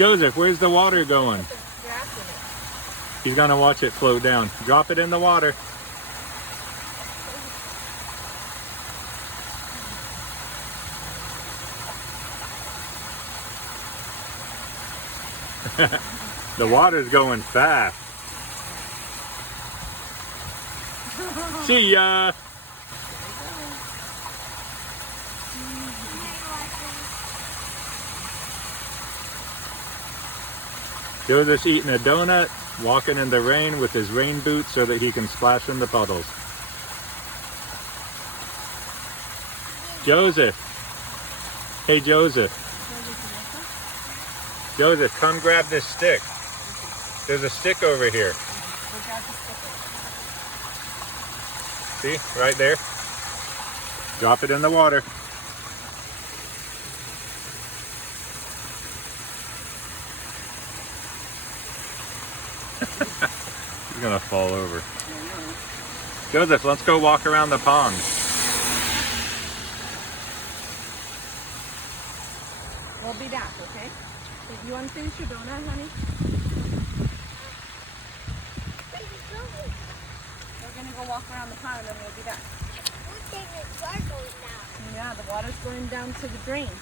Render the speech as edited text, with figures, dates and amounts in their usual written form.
Joseph, where's the water going? He's gonna watch it float down. Drop it in the water. The water's going fast. See ya. Joseph's eating a donut, walking in the rain with his rain boots so that he can splash in the puddles. Joseph. Hey, Joseph. Joseph, come grab this stick. There's a stick over here. See, right there. Drop it in the water. He's gonna fall over. Joseph, let's go walk around the pond. We'll be back, okay? You want to finish your donut, honey? We're gonna go walk around the pond and then we'll be back. We're taking a gargoyle now. Yeah, the water's going down to the drain.